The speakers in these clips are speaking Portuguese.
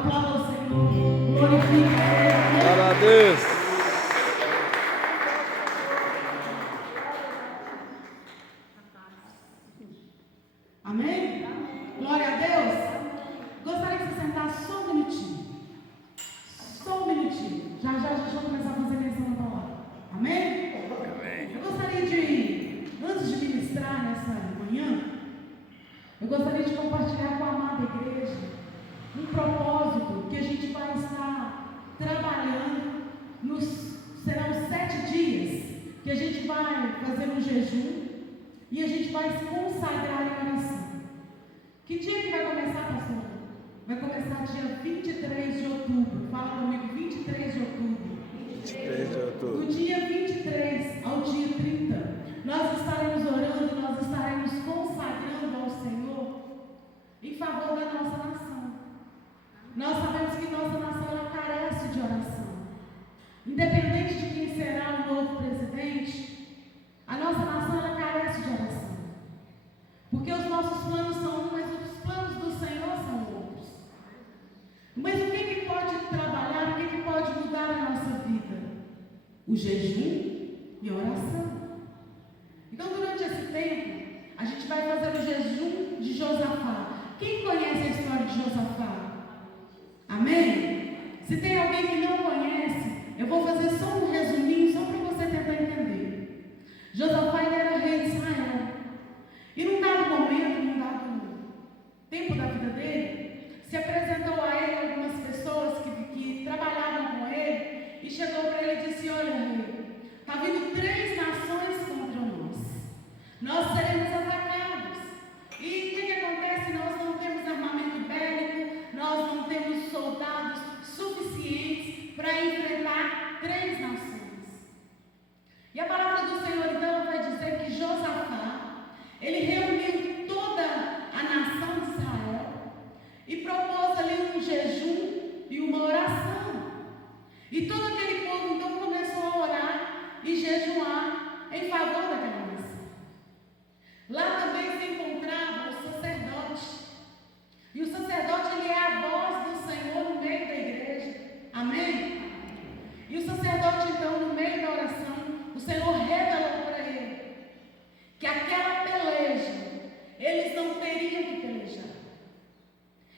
Aplauda o Senhor. Glorifica Ele. Glória a Deus. Amém? Glória a Deus. Gostaria que você sentasse só um minutinho. Só um minutinho. Já a gente vai começar a fazer menção na palavra. Amém? Eu gostaria de, antes de ministrar nessa manhã, eu gostaria de compartilhar com a amada igreja um propósito que a gente vai estar trabalhando serão 7 dias que a gente vai fazer um jejum e a gente vai se consagrar em oração. Que dia que vai começar, pastor? Vai começar dia 23 de outubro. Fala comigo, 23 de outubro. 23 de outubro. Do dia 23 ao dia 30, nós estaremos orando, nós estaremos consagrando ao Senhor em favor da nossa nação. Nós sabemos que nossa nação ela carece de oração. Independente de quem será o novo presidente, a nossa nação ela carece de oração. Porque os nossos planos são um, mas os planos do Senhor são outros. Mas o que pode trabalhar, o que pode mudar a nossa vida? O jejum e a oração. Então, durante esse tempo, a gente vai fazer o jejum de Josafá. Quem conhece a história de Josafá? Amém? Se tem alguém que não conhece, eu vou fazer só um resuminho, só para você tentar entender. Josafá ele era rei de Israel. E num dado momento, num dado tempo da vida dele, se apresentou a ele algumas pessoas que trabalhavam com ele e chegou para ele e disse: olha, rei, está vindo 3 nações contra nós. Nós seremos atacados. E o que acontece? Nós não temos armamento bélico, nós não temos soldados suficientes para enfrentar 3 nações. E a palavra do Senhor então vai dizer que Josafá, ele reuniu toda a nação de Israel e propôs ali um jejum e uma oração. E todo aquele povo então começou a orar e jejuar em favor daquela nação. Lá também se encontrava o sacerdote. E o sacerdote ele é a voz do Senhor no meio da igreja. Amém? E o sacerdote então no meio da oração, o Senhor revelou para ele que aquela peleja, eles não teriam que pelejar.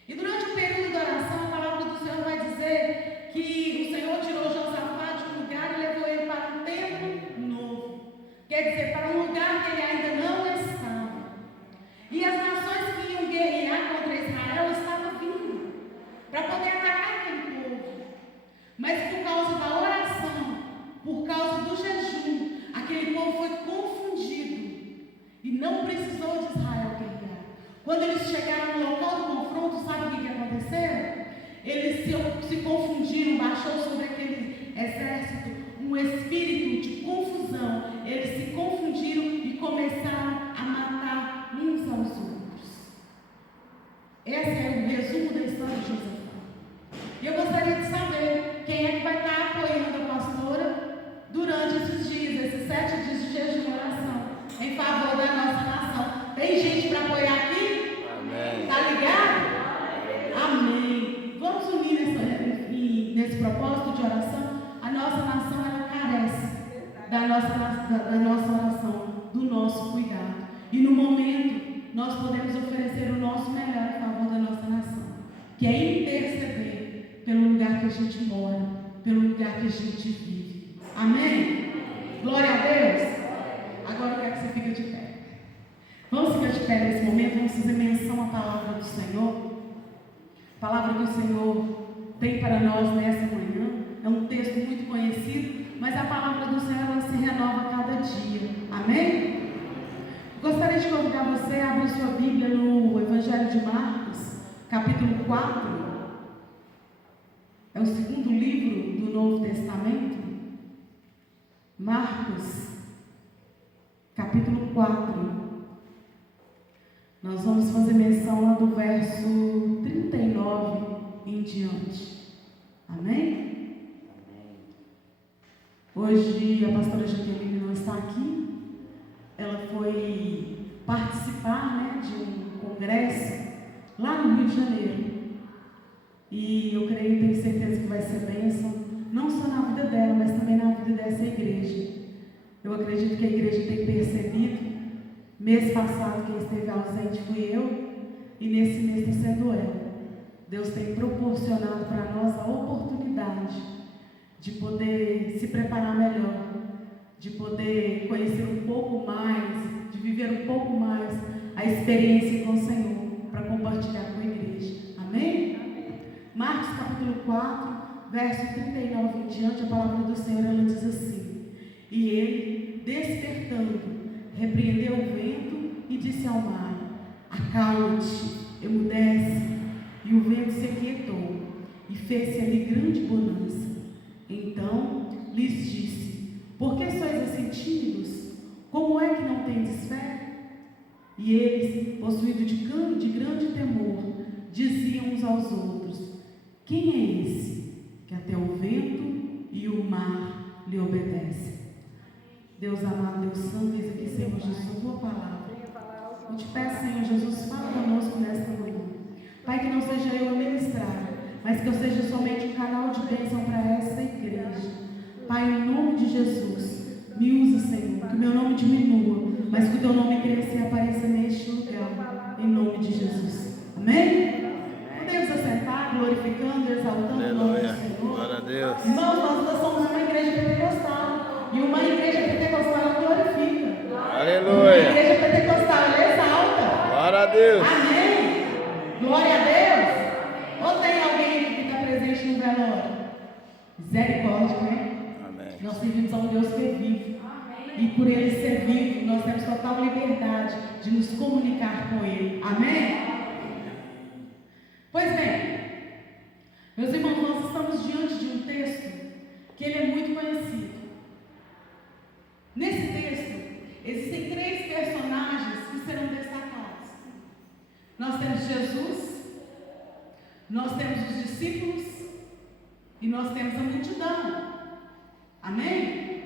E durante o período da oração, a palavra do Senhor vai dizer que o Senhor tirou Josafá de um lugar e levou ele para um templo novo. Quer dizer, para um lugar que ele ainda não estava. E as nações que iam guerrear contra Israel estavam vindo para poder atacar aquele povo. Mas por causa da oração, por causa do jejum, aquele povo foi confundido. E não precisou de Israel guerrear. Quando eles chegaram no local do confronto, sabe o que aconteceu? Eles se confundiram, baixou sobre aquele exército um espírito de confusão. Eles se confundiram e começaram a matar uns aos outros. Esse é o resumo da história de Josafá. E eu gostaria de saber quem é que vai estar apoiando a pastora durante esses dias, esses 7 dias de jejum e oração, em favor da nossa nação. Tem gente para apoiar aqui? Amém. Está ligado? Amém. Vamos unir nesse propósito de oração. A nossa nação ela carece da nossa oração, do nosso cuidado. E no momento, nós podemos oferecer o nosso melhor em favor da nossa nação, que é interceder pelo lugar que a gente mora, pelo lugar que a gente vive. Amém? Glória a Deus. Agora eu quero que você fique de pé. Vamos ficar de pé nesse momento, vamos fazer menção à palavra do Senhor. A palavra do Senhor tem para nós nessa manhã. É um texto muito conhecido, mas a palavra do Senhor ela se renova a cada dia. Amém? Gostaria de convidar você a abrir sua Bíblia no Evangelho de Marcos, capítulo 4. É o segundo livro do Novo Testamento. Marcos, capítulo 4. Nós vamos fazer menção lá do verso 39 em diante. Amém? Hoje a pastora Jaqueline não está aqui. Ela foi participar de um congresso lá no Rio de Janeiro. E eu creio e tenho certeza que vai ser bênção, não só na vida dela, mas também na vida dessa igreja. Eu acredito que a igreja tem percebido. Mês passado quem esteve ausente fui eu, e nesse mês está sendo ela. Deus tem proporcionado para nós a oportunidade de poder se preparar melhor, de poder conhecer um pouco mais, de viver um pouco mais a experiência com o Senhor, para compartilhar com a igreja. Amém? Amém. Marcos capítulo 4, verso 39 em diante, a palavra do Senhor, ela diz assim: e ele, despertando, repreendeu o vento e disse ao mar: acalma-te, emudece. E o vento se aquietou, e fez-se ali grande bonança. Então lhes disse: por que sois assim tímidos? Como é que não tendes fé? E eles, possuídos de grande temor, diziam uns aos outros: quem é esse, que até o vento e o mar lhe obedecem? Deus amado, Deus santo, eis aqui, Senhor Jesus, a tua palavra. Eu te peço, Senhor Jesus, fala conosco nesta manhã. Pai, que não seja eu a ministrar, mas que eu seja somente um canal de bênção para essa igreja. Pai, em nome de Jesus, me usa, Senhor, que o meu nome diminua, mas que o teu nome cresça e apareça neste lugar, em nome de Jesus. Amém? Podemos assentar, glorificando, exaltando o nome do Senhor. Glória a Deus. Irmãos, nós somos uma igreja pentecostal, e uma igreja pentecostal glorifica. Aleluia. Uma igreja pentecostal, ela exalta. Glória a Deus. Amém? Glória a Deus. Ou tem alguém que fica presente no velório? Misericórdia, né? Amém. Nós servimos a um Deus que é vivo. E por Ele ser vivo, nós temos total liberdade de nos comunicar com Ele. Amém? Pois bem, meus irmãos, nós estamos diante de um texto que ele é muito conhecido. Nesse texto, existem 3 personagens que serão destacados. Nós temos Jesus, nós temos os discípulos e nós temos a multidão. Amém?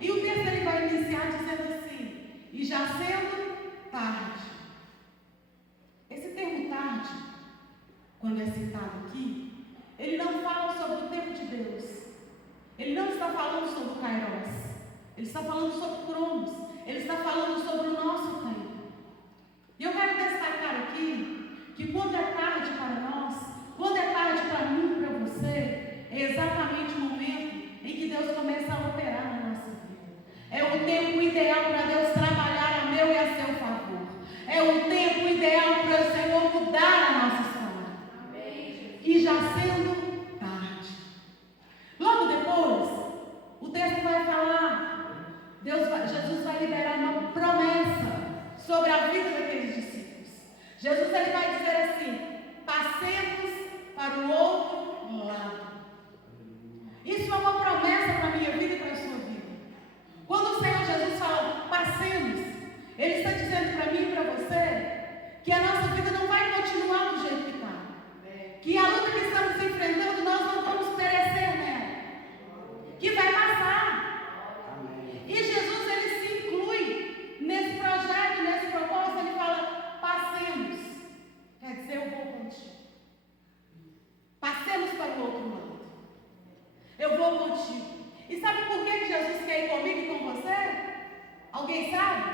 E o texto ele vai iniciar dizendo assim: e já sendo tarde. Esse termo tarde, quando é citado aqui, ele não fala sobre o tempo de Deus. Ele não está falando sobre o Kairos. Ele está falando sobre o Cronos. Ele está falando sobre o nosso tempo. E eu quero destacar aqui que quando é tarde para nós, quando é tarde para mim e para você, é exatamente o momento em que Deus começa a operar na nossa vida. É o tempo ideal para Deus trabalhar a meu e a seu favor. É o tempo ideal para o Senhor mudar a nossa história. Amém. E já sendo tarde. Logo depois, o texto vai falar, Jesus vai liberar uma promessa sobre a vida daqueles discípulos. Jesus ele vai dizer assim: passemos para o outro lado. Isso é uma promessa para a minha vida e para a sua vida. Quando o Senhor Jesus fala passemos, Ele está dizendo para mim e para você que a nossa vida não vai continuar do jeito que está. Que a luta que estamos enfrentando, nós não vamos perecer nela. Que vai passar. E Jesus ele se inclui nesse projeto, nesse propósito. Ele fala: passemos. Quer dizer, eu vou contigo. Passemos para o outro lado. Eu vou contigo. E sabe por que Jesus quer ir comigo e com você? Alguém sabe?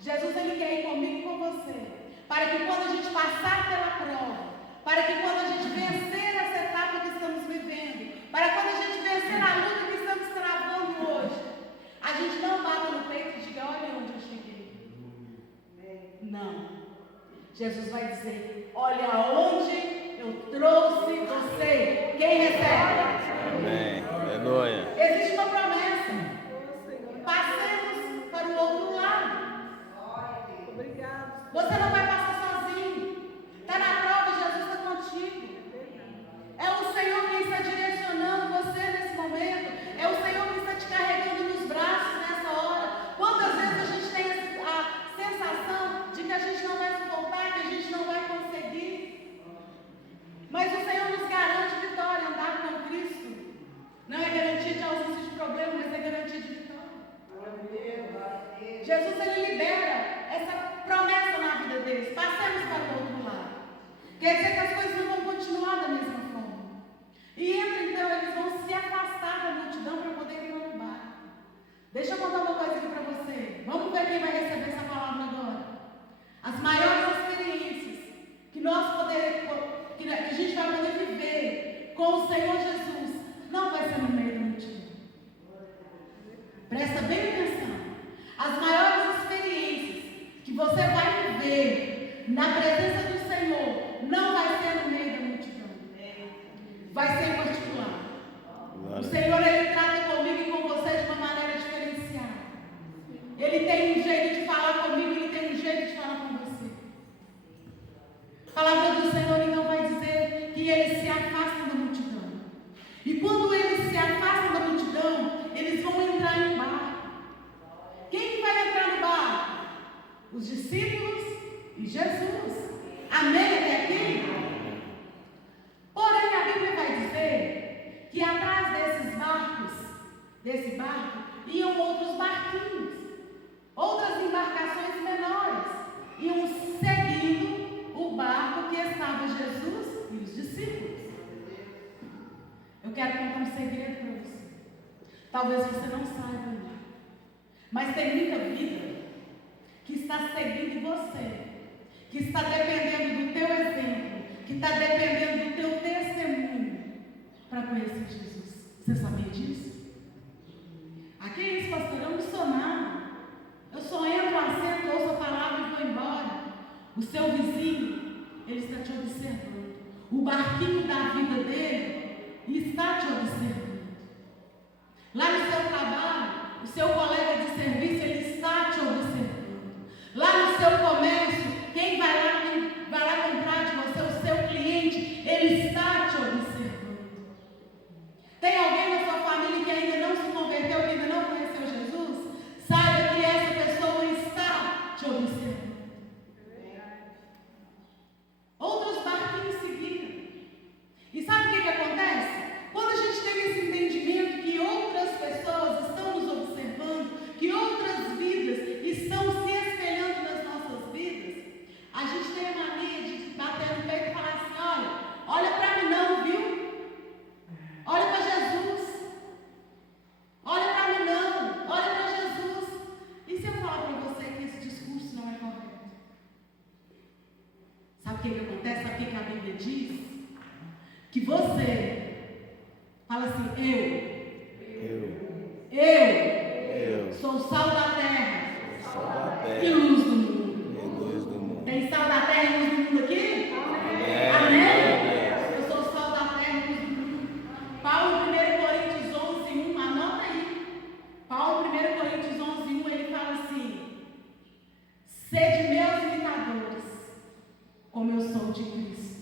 Jesus ele quer ir comigo e com você, para que quando a gente passar pela prova, para que quando a gente vencer essa etapa que estamos vivendo, para quando a gente vencer a luta que estamos travando hoje, a gente não bata no peito e diga: olha onde eu cheguei. Não. Jesus vai dizer: olha aonde eu trouxe você. Quem recebe? Amém. Aleluia. Existe uma promessa. Passemos para o outro lado. Você não vai passar sozinho. Está na prova, Jesus está contigo. É o Senhor quem está direcionando você nesse momento. É o Senhor que está te carregando nos braços nessa hora. Quantas vezes a gente tem a sensação de que a gente não vai suportar, que a gente não vai conseguir? com o Senhor Jesus, não vai ser no meio da multidão. Presta bem atenção. As maiores experiências que você vai viver na presença do Senhor não vai ser no meio da multidão. Vai ser em particular. O Senhor, Ele trata comigo e com você de uma maneira diferenciada. Ele tem um jeito de falar comigo, Ele tem um jeito de falar com você. A palavra do Senhor então vai dizer que Ele se afasta da multidão. E quando Ele se afasta da multidão, eles vão entrar em barco. Quem que vai entrar no barco? Os discípulos e Jesus. Amém até aqui? Porém, a Bíblia vai dizer que atrás desse barco, iam outros barquinhos, outras embarcações menores, iam seguindo o barco que estava Jesus e os discípulos. Eu quero contar um segredo para você. Talvez você não saiba ainda, mas tem muita vida que está seguindo você, que está dependendo do teu exemplo, que está dependendo do teu testemunho para conhecer Jesus. Você sabia disso? Aqui é isso, pastor, eu não sou nada. Eu só entro, assento, ouço a palavra e vou embora. O seu vizinho, ele está te observando. O barquinho da vida dele está te observando. Lá no seu trabalho, o seu colega de serviço, ele está te observando. Lá no seu comércio, quem vai lá comprar de você, o seu cliente, ele está te observando. Tem alguém na sua família que ainda não se converteu, que ainda não conheceu Jesus? Saiba que essa pessoa está te observando. Outros barquinhos seguiram. E sabe o que acontece? Quando a gente tem esse entendimento que outras pessoas estão nos observando, que outras vidas estão se espelhando nas nossas vidas, a gente tem a mania de bater no peito e falar assim: olha para mim não, viu? Olha para Jesus. Olha para mim não, olha para Jesus. E se eu falar para você que esse discurso não é correto? Sabe o que acontece? Sabe o que a Bíblia diz? Que você fala assim: eu sou o sal da terra, e luz do mundo. Tem sal da terra e luz do mundo aqui? Amém? Eu sou o sal da terra e luz do mundo. Paulo, 1 Coríntios 11:1, anota aí. Paulo, 1 Coríntios 11:1, ele fala assim: sede meus imitadores, como eu sou de Cristo.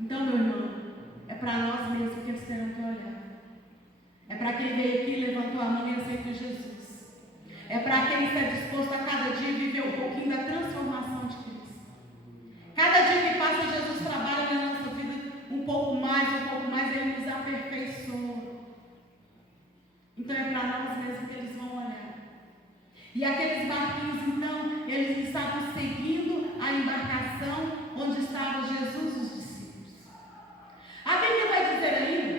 Então, meu irmão, é para nós mesmos que eles terão que olhar. É para quem veio aqui e levantou a mão e aceitou Jesus. É para quem está disposto a cada dia viver um pouquinho da transformação de Cristo. Cada dia que passa, Jesus trabalha na nossa vida um pouco mais, Ele nos aperfeiçoa. Então é para nós mesmos que eles vão olhar. E aqueles barquinhos, então, eles estavam seguindo a embarcação onde estavam Jesus e os discípulos. A Bíblia vai dizer ainda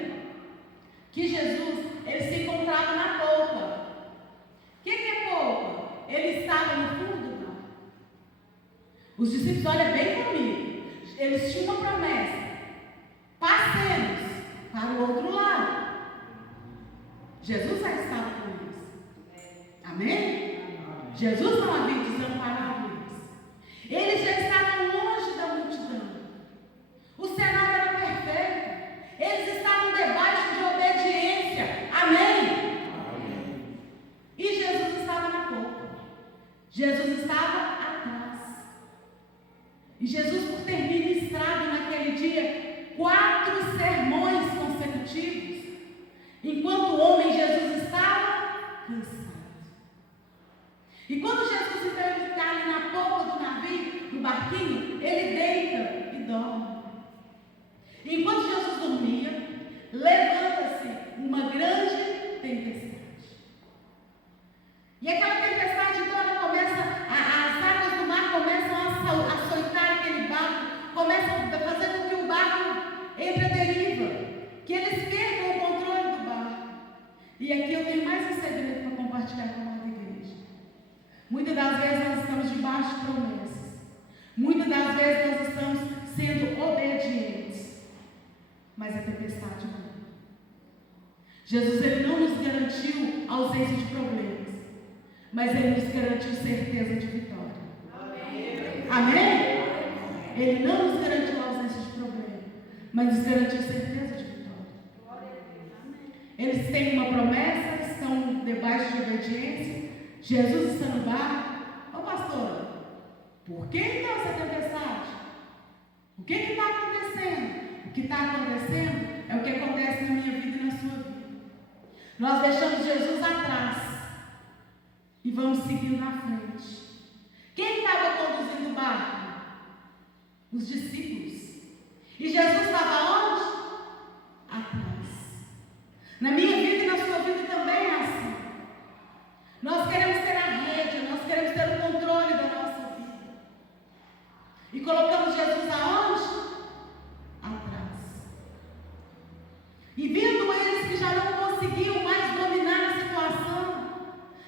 que Jesus, ele se encontrava na polpa. O que é polpa? Ele estava no fundo do mar. Os discípulos, olha bem comigo, eles tinham uma promessa: passemos para o outro lado. Jesus já estava com eles. Amém? Jesus não havia desamparado eles. Eles já estavam longe da multidão. O cenário era perfeito. Eles estavam debaixo de obediência. Amém? Amém. E Jesus estava na polpa. Jesus estava atrás. E Jesus, por ter ministrado naquele dia 4 sermões consecutivos, enquanto o homem, Jesus estava cansado. E quando Jesus então está ali na polpa do navio, do barquinho, ele deita e dorme. Enquanto Jesus dormia, levanta-se uma grande tempestade. E aquela tempestade então ela começa, as águas do mar começam a açoitar aquele barco, começam a fazer com que o barco entre a deriva, que eles percam o controle do barco. E aqui eu tenho mais um segredo para compartilhar com a nossa igreja. Muitas das vezes nós estamos debaixo de promessas. Muitas das vezes nós estamos sendo obedientes. Jesus, ele não nos garantiu ausência de problemas, mas ele nos garantiu certeza de vitória. Amém? Ele não nos garantiu ausência de problema, mas nos garantiu certeza de vitória. Eles têm uma promessa, estão debaixo de obediência. Jesus está no barco. Ô pastor, por que então essa tempestade? O que está acontecendo? O que está acontecendo é o que acontece na minha vida e na sua vida. Nós deixamos Jesus atrás e vamos seguindo na frente. Quem estava conduzindo o barco? Os discípulos. E Jesus estava onde? Atrás. Na minha vida e na sua vida também é assim. Nós queremos ter a rédea, nós queremos ter o controle da nossa vida. E colocamos Jesus aonde? Atrás. E vendo eles que já não conseguiam mais dominar a situação,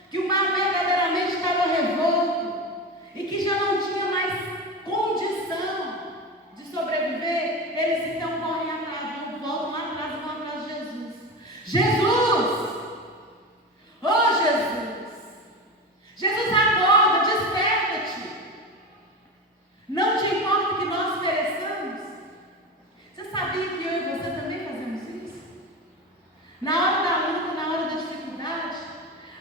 que o mar verdadeiramente estava revolto e que já não tinha mais condição de sobreviver, eles então correm atrás, voltam lá atrás e vão atrás de Jesus. Jesus! Oh Jesus! Jesus, acorda, desperta-te! Não te importa o que nós mereçamos? Você sabia que eu e você também fazemos isso? Na hora da luta, na hora da dificuldade,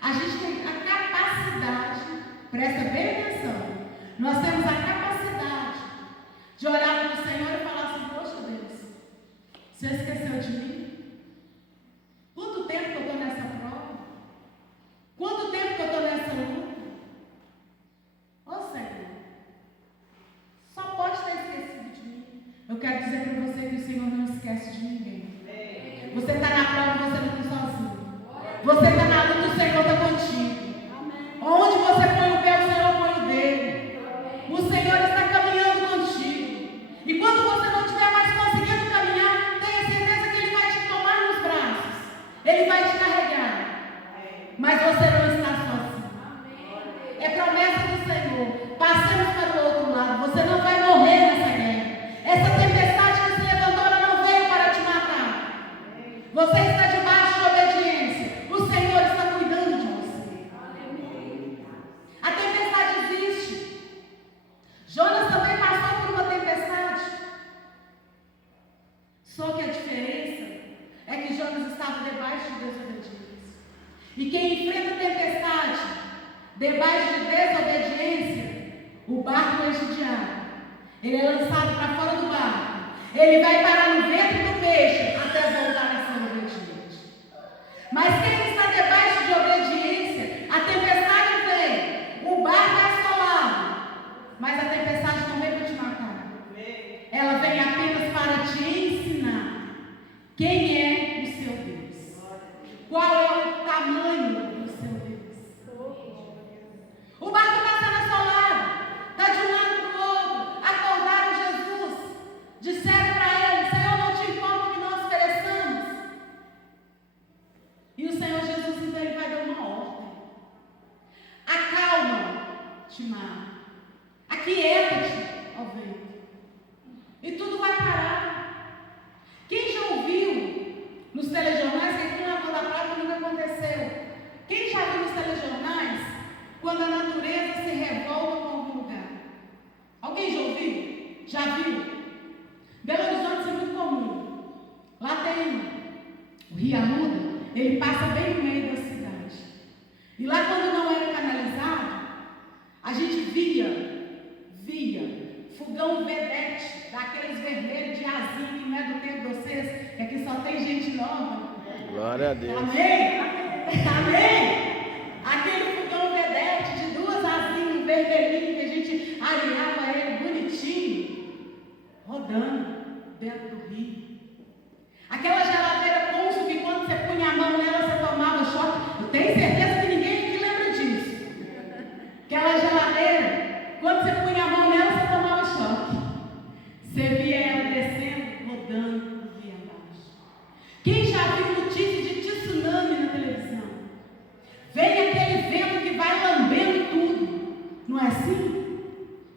a gente tem a capacidade, presta bem atenção, nós temos a capacidade de orar para o Senhor e falar assim: poxa Deus, você esqueceu de mim? Quanto tempo que eu estou nessa prova? Quanto tempo que eu estou nessa luta? Ô Senhor, só pode ter esquecido de mim. Eu quero dizer para você que o Senhor não esquece de ninguém. Você está na prova, você não está sozinho. Você está na luta, o Senhor está contigo. Onde você põe o pé, o Senhor põe o dedo. O Senhor está caminhando contigo. E quando você não estiver mais conseguindo caminhar, tenha certeza que Ele vai te tomar nos braços. Ele vai te carregar. Mas você não está sozinho. É promessa do Senhor. Passemos para o outro lado. Você não vai morrer nessa guerra. Essa tempestade que se levantou, ela não veio para te matar. Você está debaixo de obediência. O Senhor está cuidando de você. A tempestade existe. Jonas também passou por uma tempestade. Só que a diferença é que Jonas estava debaixo de desobediência. E quem enfrenta a tempestade debaixo de desobediência, o barco enche de água. Ele é lançado para fora do barco. Ele vai parar no ventre do peixe até voltar a ser obediente. Mas quem está debaixo de obediência, a tempestade vem, o barco é assolado, mas a tempestade não vem para te matar. Ela vem apenas para te ensinar quem é o seu Deus. Qual é o tamanho do seu Deus? O barco está sendo assolado, está de um lado para o outro. Acordaram Jesus, disseram para ele: Senhor, não te importa o que nós pereçamos? E o Senhor Jesus, então, ele vai dar uma ordem: acalma-te, mar, aquieta-te, ó vento, e tudo vai parar. Quem já ouviu nos telejornais, que aqui na Rua da Prata nunca aconteceu, quem já viu nos telejornais quando a natureza se revolta com algum lugar? Alguém já ouviu? Já viu? Belo Horizonte, isso é muito comum. Lá tem o Rio Arruda, ele passa bem no meio da cidade. E lá, quando não era canalizado, a gente via fogão vedete, daqueles vermelhos de asinho, que não é do tempo de vocês, que aqui só tem gente nova. Glória a Deus. Amém? Amém? Aquele fogão vedete de duas asinhas vermelhinhas, que a gente alinhava ele bonitinho, rodando dentro do rio. Aquela geladeira Consul que quando você punha a mão nela, você tomava choque. Eu tenho certeza que ninguém aqui lembra disso. Aquela geladeira, quando você punha a mão nela, você tomava choque. Você via ela descendo, rodando, via abaixo. Quem já viu notícia de tsunami na televisão? Vem aquele vento que vai lambendo tudo. Não é assim?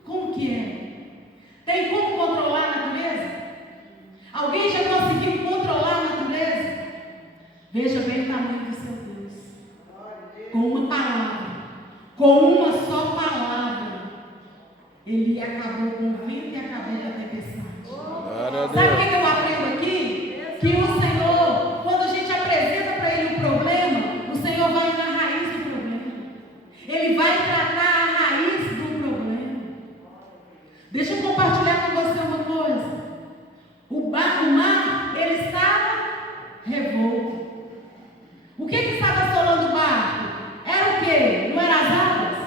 Como que é? Tem como controlar a natureza? Alguém já conseguiu controlar a natureza? acabou com o vento e acabou com a tempestade. Glória a Sabe o Deus. que eu aprendo aqui? Que o Senhor, quando a gente apresenta para Ele o problema, o Senhor vai na raiz do problema. Ele vai tratar a raiz do problema. Deixa eu compartilhar com você uma coisa. O mar, ele estava revolto. O que estava assolando o barco? Era o quê? Não era as águas?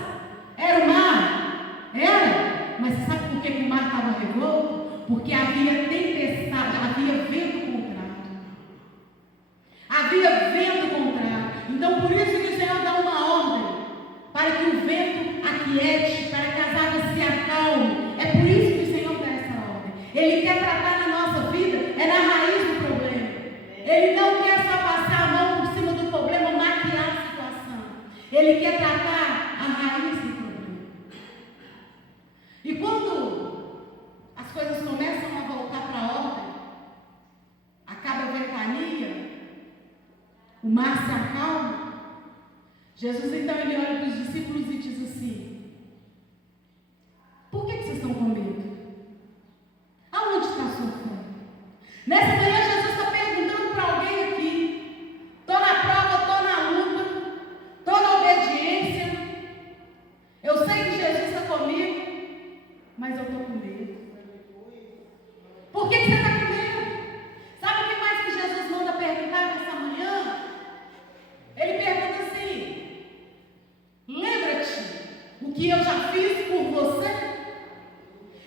Era o mar? Era. Mas você sabe por que o mar estava revolto? Porque havia tempestade, havia vento contrário. Havia vento contrário. Então por isso que o Senhor dá uma ordem, para que o vento aquiete, para que as águas se acalmem. É por isso que o Senhor dá essa ordem. Ele quer tratar na nossa vida, é na raiz do problema. Ele não quer só passar a mão por cima do problema, maquiar a situação. Ele quer tratar a raiz do problema. E quando as coisas começam a voltar para a ordem, acaba a ventania, o mar se acalma, Jesus então ele olha para os discípulos e diz assim: por que vocês estão com medo? Aonde está a sua fé? Nessa manhã Jesus está perguntando para alguém aqui: estou na prova, estou na luta, estou na obediência, eu sei que Jesus está comigo, mas eu estou com medo. Por que você está com medo? Sabe o que mais que Jesus manda perguntar nessa manhã? Ele pergunta assim: lembra-te o que eu já fiz por você?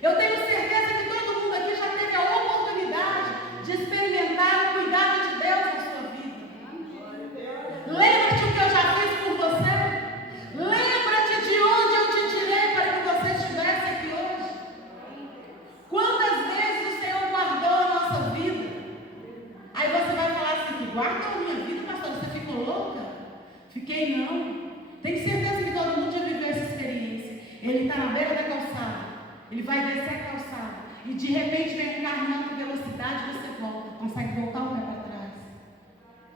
Eu tenho certeza que todo mundo aqui já teve a oportunidade de experimentar o cuidado de Deus na sua vida. Lembra-te o que eu já fiz por você? Lembra-te de onde eu te tirei para que você estivesse aqui hoje? Quantas vezes o Senhor guardou a nossa vida? Aí você vai falar assim: guardou a minha vida, pastor, você ficou louca? Fiquei não. Tenho certeza que todo mundo já viveu essa experiência. Ele está na beira da calçada. Ele vai descer a calçada e de repente vem um carro em alta velocidade e você volta, consegue voltar o pé para trás.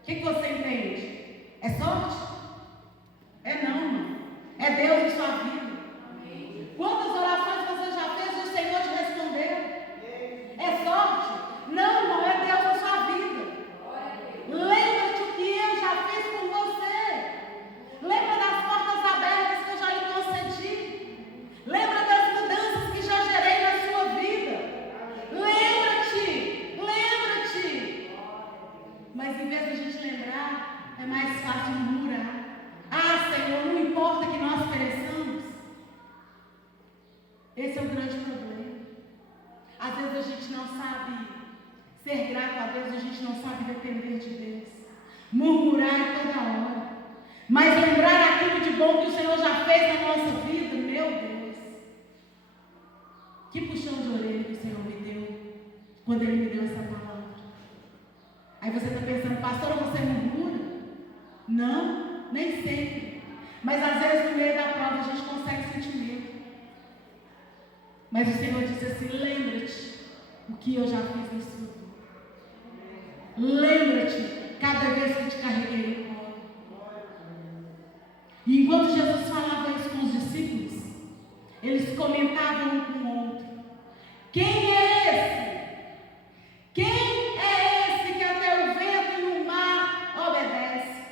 O que você entende? É sorte? É não, irmão. É Deus em sua vida. Quantas orações você já fez e o Senhor te respondeu? É sorte? Não, irmão, é Deus na sua vida. Lembra-te o que eu já fiz por você. Lembra das portas abertas que eu já lhe concedi. Lembra das mudanças que já gerei na sua vida. Lembra-te, lembra-te. Mas em vez de a gente lembrar, é mais fácil murmurar. Ah, Senhor, não importa que nós pereçamos. Esse é o grande problema. Às vezes a gente não sabe ser grato a Deus, a gente não sabe depender de Deus. Murmurar toda hora. Mas lembrar aquilo de bom que o Senhor já fez na nossa vida, meu Deus. Que puxão de orelha que o Senhor me deu quando Ele me deu essa palavra. Aí você está pensando: pastora, você murmura? Não, nem sempre. Mas às vezes no meio da prova a gente consegue sentir medo. Mas o Senhor disse assim: lembra-te o que eu já fiz na sua vida. Lembra-te cada vez que te carreguei no colo. E enquanto Jesus falava isso com os discípulos, eles comentavam um com o outro: quem é esse? Quem é esse que até o vento e o mar obedece?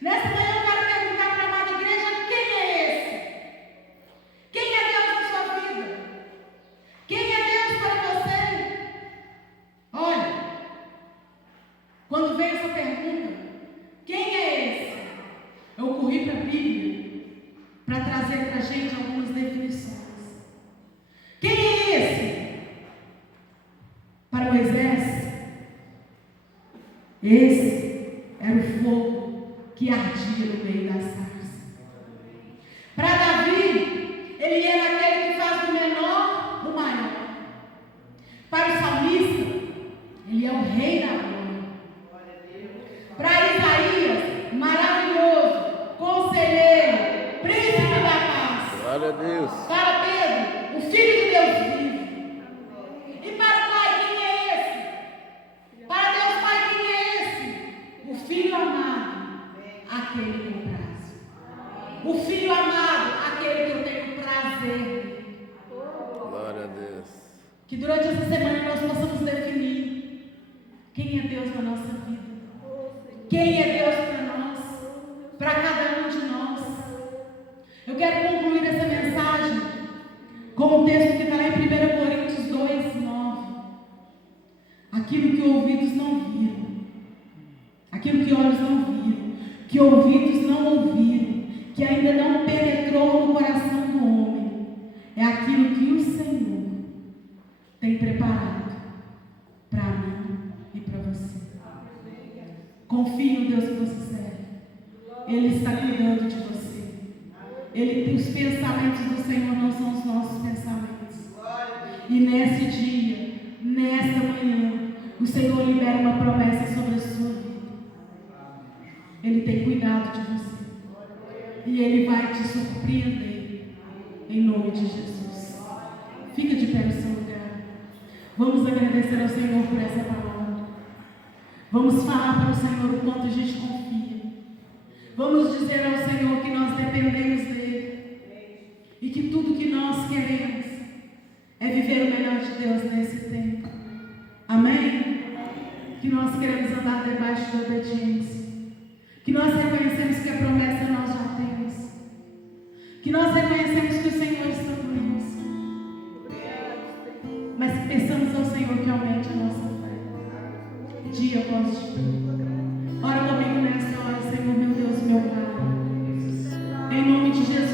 Nessa manhã eu quero perguntar para a amada igreja: quem é esse? Quem é Deus na sua vida? Quem é Deus para você? Olha, quando veio essa pergunta, quem é esse? Eu corri para a Bíblia para trazer para a gente algumas definições. Quem é esse? Para Moisés, esse era o fogo que ardia no meio das sarças. Para Davi, ele era aquele que faz do menor o maior. Para o salmista, ele é o rei da glória. Para Isaías, maravilhoso, conselheiro, príncipe da paz. Glória a Deus. Para Pedro, o filho de Deus vivo. E para o Pai, quem é esse? Para Deus Pai, quem é esse? O Filho amado, aquele que eu prazo. O Filho amado, aquele que eu tenho prazer. semana nós possamos definir quem é Deus na nossa vida. Quem é Deus para nós, para cada um de nós. Eu quero concluir essa mensagem com um texto que está lá em 1 Coríntios 2, 9. Aquilo que ouvidos não viram, aquilo que olhos não viram, que ouvidos não ouviram, que ainda não penetrou no coração do homem, é aquilo que o Senhor tem preparado para mim e para você. Confie no Deus que você serve. Ele está cuidando de você. Os pensamentos do Senhor não são os nossos pensamentos. E nesse dia, nesta manhã, o Senhor libera uma promessa sobre a sua vida. Ele tem cuidado de você. E Ele vai te surpreender. Em nome de Jesus. Fica de pé no seu lugar. Vamos agradecer ao Senhor por essa palavra. Vamos falar para o Senhor o quanto a gente confia. Vamos dizer ao Senhor que nós dependemos dEle. E que tudo que nós queremos é viver o melhor de Deus nesse tempo. Amém? Que nós queremos andar debaixo da obediência. Que nós reconhecemos que a promessa nós já temos. Que nós reconhecemos que o Senhor está conosco. Mas que peçamos ao Senhor que aumente a nossa fé. Dia após dia. Ora comigo nesta hora, Senhor, meu Deus, meu Pai. Em nome de Jesus.